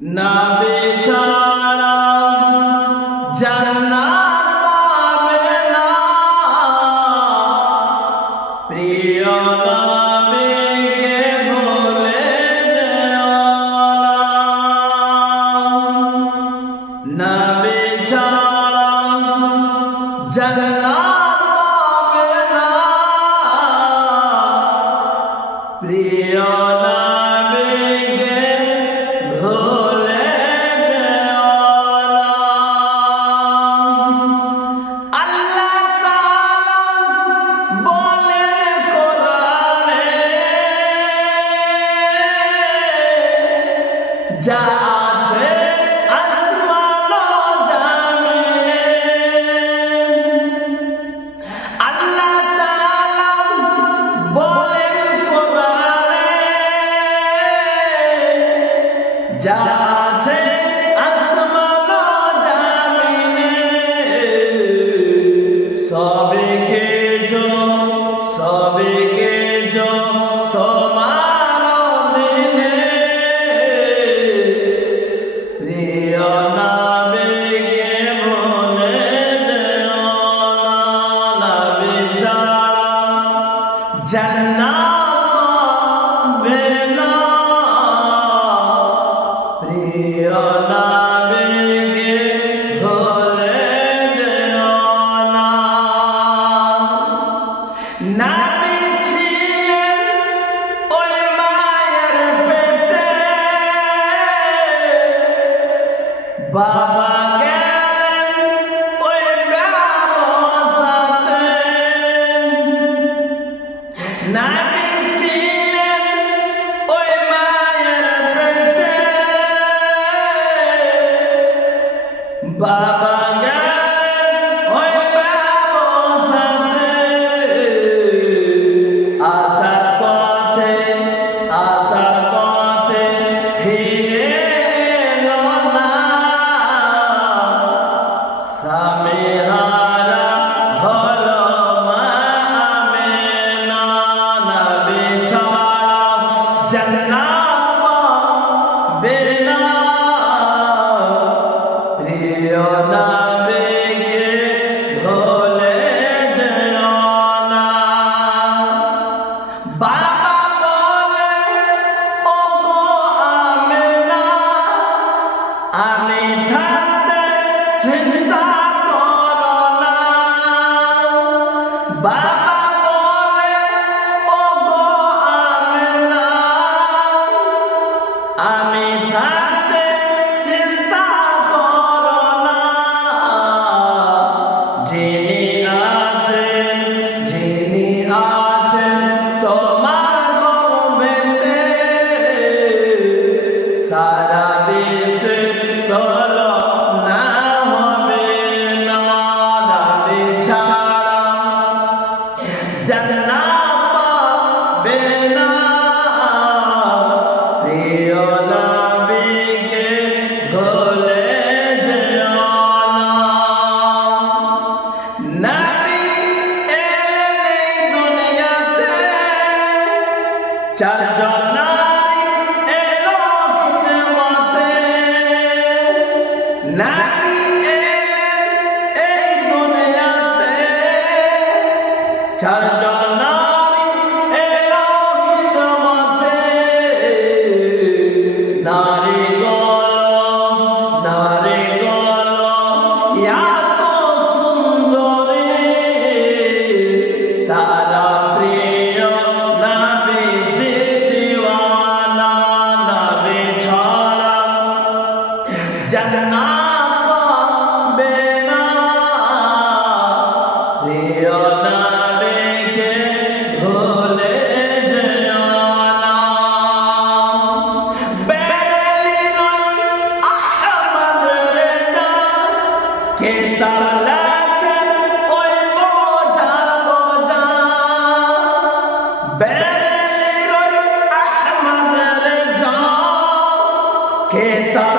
নবী ছাড়া জান্নাত পাবে না, প্রিয় নবীকে ভুলে যেও না। নবী ছাড়া জান্নাত পাবে না, প্রিয় যা আছে আসমান ও জমিনে, আল্লাহ তাআলা বলেন কোরআনে, যা আছে আসমান ও জমিনে, সবে কিছু তোমার অধীনে, প্রিয় নবীকে ভুলে যেও না। নবী ছাড়া জান্নাত পাবে না, প্রিয় নবীকে ভুলে যেও না। নবী ছিলেন ওই মায়ের পেটে, বাবা গেলেন ওই ব্যবস্থাতে। নবী ছিলেন ওই মায়ের পেটে, বাবা গেলেন ওই ব্যবস্থাতে। আসার পথে ফিরে এলো না, স্বামীহারা হলো মা আমেনা। নবী ছাড়া জান্নাত পাবে না, প্রিয় নবীকে ভুলে যেও না। বাবা বলে, ওগো আমেনা, আমি থাকতে চিন্তা করো না। বাবা বলে, ওগো আমেনা, আমি থাকতে চিন্তা করো না। যিনি আছেন তোমার গর্ভেতে, সারা বিশ্বে তোলো না হবে না। নবী ছাড়া জান্নাত পাবে না, প্রিয় নবীকে ভুলে যেও না। নবী এলেন এই দুনিয়াতে, চারজন নারী এলো খিদমতে। নবী এলেন এই দুনিয়াতে, চারজন নারী এলো খিদমতে। নারী গলো এত সুন্দরী, তারা প্রিয় নবীজি দিওয়ানা। নবী ছাড়া জান্নাত পাবে না, প্রিয় নবীকে ভুলে যেও না। বেরেলির আহমদ রেজা কে তার লেখেন ওই বোঝা। বেরেলির আহমদ রেজা কে তার